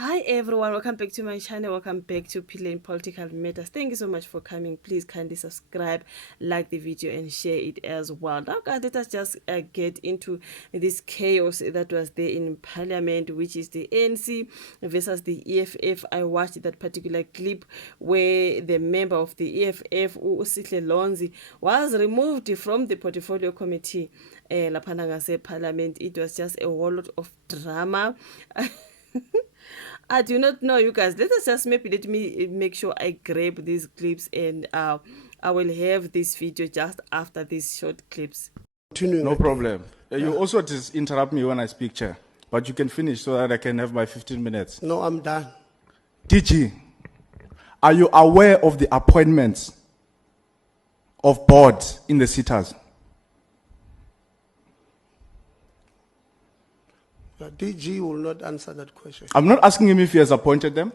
Hi everyone, welcome back to my channel. Welcome back to Sihle in Political Matters. Thank you so much for coming. Please kindly subscribe, like the video and share it as well. Now guys, let us just get into this chaos that was there in parliament, which is the ANC versus the EFF. I watched that particular clip where the member of the EFF, Sihle Lonzi, was removed from the portfolio committee. Parliament. It was just a whole lot of drama. I do not know, you guys. Let me make sure I grab these clips, and I will have this video just after these short clips. No problem. You also just interrupt me when I speak, Chair. But you can finish so that I can have my 15 minutes. No, I'm done. DG, are you aware of the appointments of boards in the CETAs? The DG will not answer that question. I'm not asking him if he has appointed them.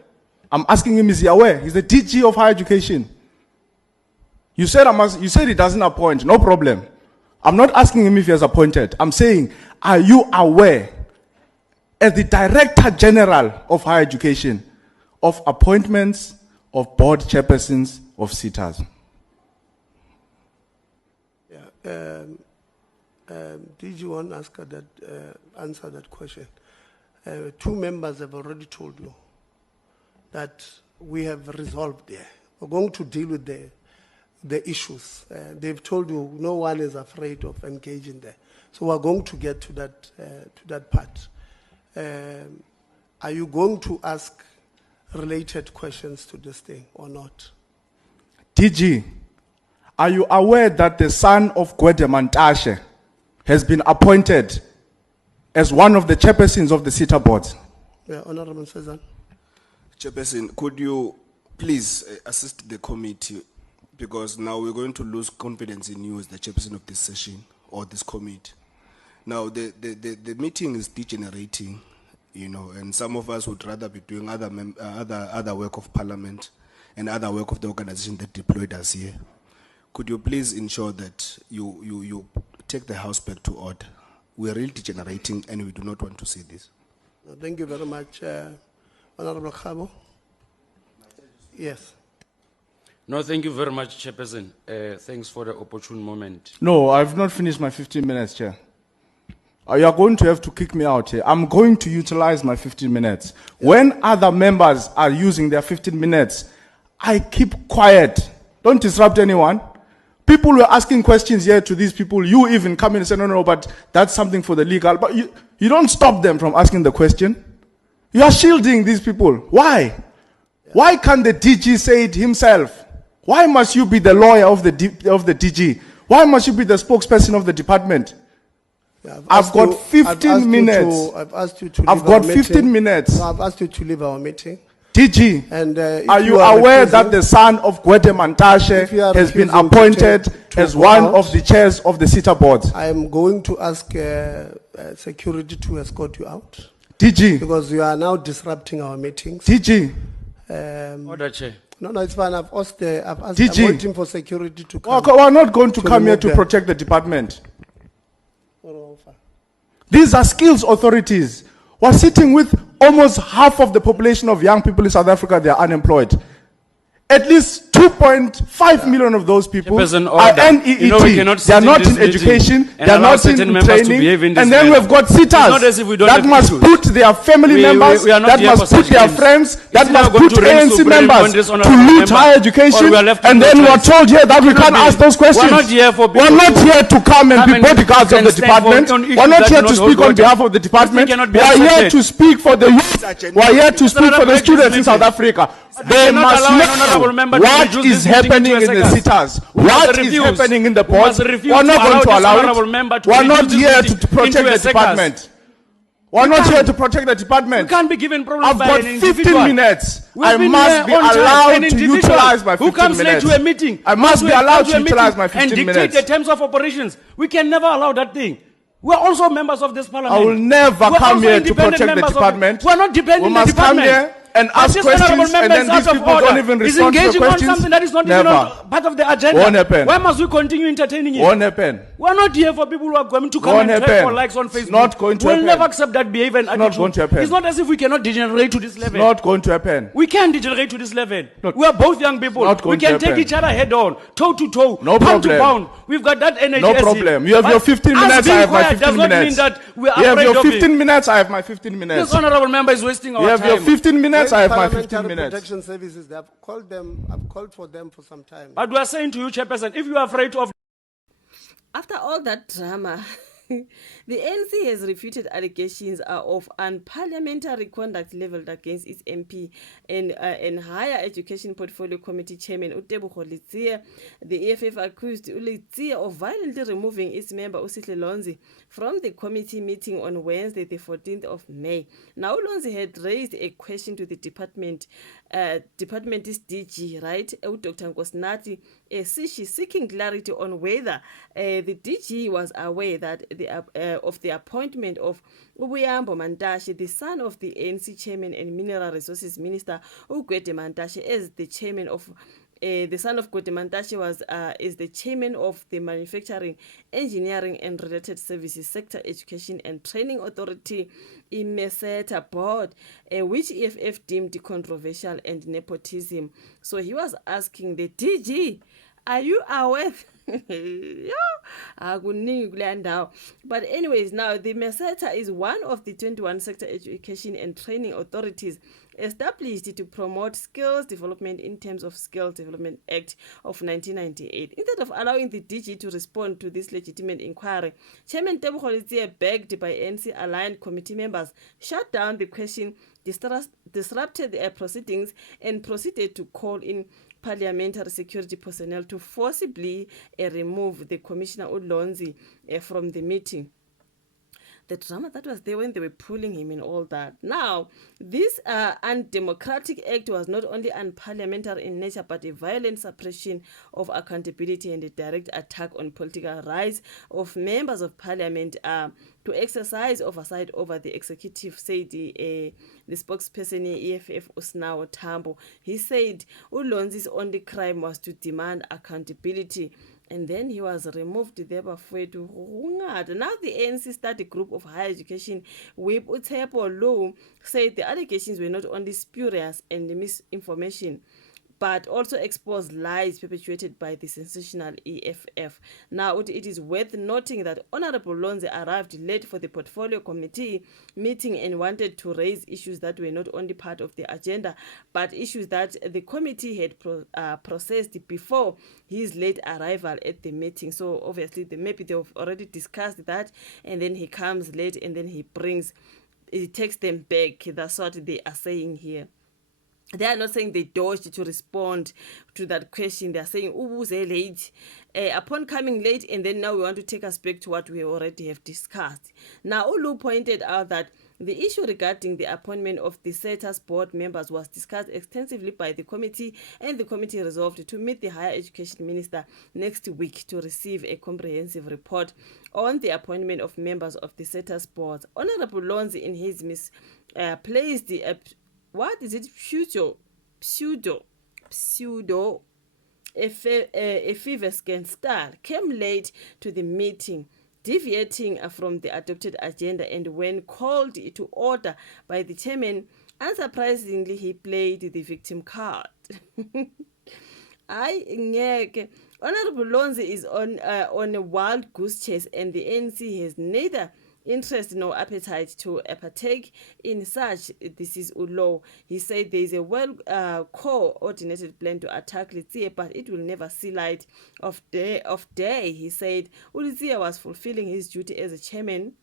I'm asking him, is he aware? He's the DG of higher education. You said he doesn't appoint. No problem. I'm not asking him if he has appointed. I'm saying, are you aware, as the Director General of Higher Education, of appointments of board chairpersons of CETAs? Yeah. DG won't answer that question. Two members have already told you that we have resolved there. We're going to deal with the issues. They've told you no one is afraid of engaging there. So we're going to get to that part. Are you going to ask related questions to this thing or not? DG, are you aware that the son of gged Mantashe has been appointed as one of the chairpersons of the CETA boards? Yeah, Honorable Cesar. Chairperson, could you please assist the committee, because now we're going to lose confidence in you as the chairperson of this session or this committee. Now the meeting is degenerating, you know, and some of us would rather be doing other work of parliament and other work of the organization that deployed us here. Could you please ensure that you take the house back to order? We're really degenerating and we do not want to see this. Thank you very much, Honorable Khabo. Yes. No, thank you very much, Chairperson. Thanks for the opportune moment. No, I've not finished my 15 minutes, Chair. You are going to have to kick me out here. I'm going to utilize my 15 minutes. Yeah. When other members are using their 15 minutes, I keep quiet. Don't disrupt anyone. People were asking questions here to these people. You even come in and say, no, but that's something for the legal. But you don't stop them from asking the question. You are shielding these people. Why? Yeah. Why can't the DG say it himself? Why must you be the lawyer of the DG? Why must you be the spokesperson of the department? Yeah, I've got 15 minutes. I've asked you to I've got 15 minutes. No, I've asked you to leave our meeting. DG, and are you aware that the son of gged Mantashe has been appointed as one of the chairs of the CETA boards? I am going to ask security to escort you out. DG. Because you are now disrupting our meetings. DG. Order, Chair. No, it's fine. I've asked DG. I'm waiting for security to come. We're not going to come here to protect the department. These are skills authorities. We're sitting with almost half of the population of young people in South Africa. They are unemployed. At least 2.5 million of those people are NEET. You know, they are not in education, they are not in training, and then we've got CETAs that must put their family members, that must put their friends, that must put ANC members to loot higher education, and then we're told here that we can't ask those questions. We're not here to come and be bodyguards of the department. We're not here to speak on behalf of the department. We're here to speak for the youth. We're here to speak for the students in South Africa. They must know what is happening in the CETAs, what is happening in the boards. We're not going to allow it. We're not here to protect the department. We're not here to protect the department. We can't be given problems. I've got 15 minutes. I must be allowed to utilize my 15 minutes. Who comes late to a meeting? I must be allowed to utilize my 15 minutes. And dictate the terms of operations. We can never allow that thing. We're also members of this parliament. I will never come here to protect the department. We're not depending on the department. Come here and ask questions, and then these people don't even respond to the questions. Is engaging on something that is not even part of the agenda. Won't happen. Why must we continue entertaining it? Won't happen. We're not here for people who are going to come Won't and trade happen. for likes on It's Facebook. not going to We'll happen. never accept that behavior and not attitude. going to happen. It's not as if we cannot degenerate to this level. Not going to happen. We can degenerate to this level. Not- We are both young people. not going We can to take happen. each other head on, toe to toe, No pound to problem. pound. We've got that energy. No as problem. it- You have but your 15 us minutes, being I have my quiet 15 does not minutes. mean that we're You have afraid your of 15 it. minutes, I have my 15 minutes. This honorable member is wasting our You have time. your 15 minutes, I have my Parliamentary 15 minutes. Protection Services, I've called for them for some time. But we are saying to you, Chairperson, if you are afraid of After all that drama, the ANC has refuted allegations of unparliamentary conduct leveled against its MP and Higher Education Portfolio Committee Chairman Utebogo Letsie. The EFF accused Letsie of violently removing its member Sihle Lonzi from the committee meeting on Wednesday, the 14th of May. Now, Lonzi had raised a question to the department's DG, right? Dr. Nkosnati, seeking clarity on whether the DG was aware that of the appointment of Ubuyambo Mantashe, the son of the ANC chairman and Mineral Resources Minister Ugwede Mantashe, as the chairman of the son of Gwede Mantashe is the chairman of the Manufacturing, Engineering and Related Services Sector Education and Training Authority ceta board, which EFF deemed controversial and nepotism. So he was asking the DG, are you aware? But anyways, now the MESETA is one of the 21 sector education and training authorities established to promote skills development in terms of Skills Development Act of 1998. Instead of allowing the DG to respond to this legitimate inquiry, Chairman Tebogo Letsie, backed by ANC-aligned committee members, shut down the question, disrupted their proceedings, and proceeded to call in parliamentary security personnel to forcibly remove the Commissioner Lonzi from the meeting. The drama that was there when they were pulling him and all that. Now, this undemocratic act was not only unparliamentary in nature, but a violent suppression of accountability and a direct attack on political rights of members of parliament to exercise oversight over the executive, said the spokesperson EFF Usnawo Tambo. He said Lonzi's only crime was to demand accountability. And then he was removed there before to Now the ANC study group of higher education whip Utepo Law said the allegations were not only spurious and misinformation, but also exposed lies perpetuated by the sensational EFF. Now, it is worth noting that Honorable Lonzi arrived late for the portfolio committee meeting and wanted to raise issues that were not only part of the agenda, but issues that the committee had processed before his late arrival at the meeting. So obviously, maybe they've already discussed that, and then he comes late, and then he takes them back. That's what they are saying here. They are not saying they dodged to respond to that question. They are saying, ubuze late. Upon coming late, and then now we want to take us back to what we already have discussed. Now, Ulu pointed out that the issue regarding the appointment of the CETA's board members was discussed extensively by the committee, and the committee resolved to meet the Higher Education Minister next week to receive a comprehensive report on the appointment of members of the CETA's board. Honorable Lonzi, in his misplaced what is it? Pseudo effervescent style came late to the meeting, deviating from the adopted agenda, and when called to order by the chairman, unsurprisingly, he played the victim card. Honorable Lonzi is on a wild goose chase, and the ANC has neither interest nor appetite to partake in such. This is Ulo. He said there is a well coordinated plan to attack Letsie, but it will never see light of day. He said Letsie was fulfilling his duty as a chairman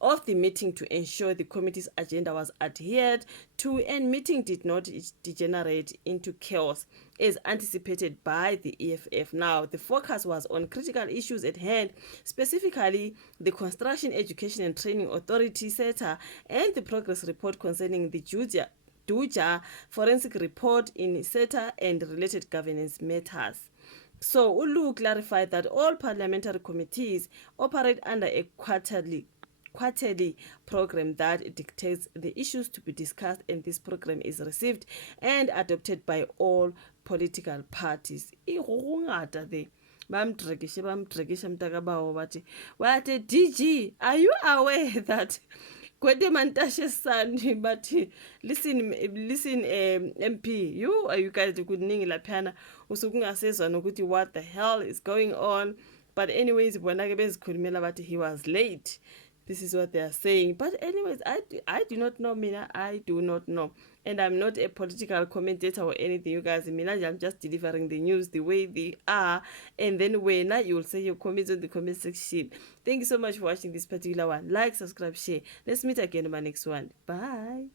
of the meeting to ensure the committee's agenda was adhered to, and meeting did not degenerate into chaos as anticipated by the EFF. Now, the focus was on critical issues at hand, specifically the Construction, Education and Training Authority ceta and the progress report concerning the Duja forensic report in ceta and related governance matters. So, Ulu clarified that all parliamentary committees operate under a quarterly program that dictates the issues to be discussed, and this program is received and adopted by all political parties. bamdrekishe mntakabawo bathi wathi DG, are you aware that Kwede Mantashe's son, but listen, MP, you guys kuningi laphana usukungasezwa nokuthi what the hell is going on. But anyways, bona-ke bezikhulumela bathi he was late. This is what they are saying. But anyways, I do not know, Mina. I do not know. And I'm not a political commentator or anything, you guys. Mina, I'm just delivering the news the way they are. And then when you will say your comments on the comment section. Thank you so much for watching this particular one. Like, subscribe, share. Let's meet again in my next one. Bye.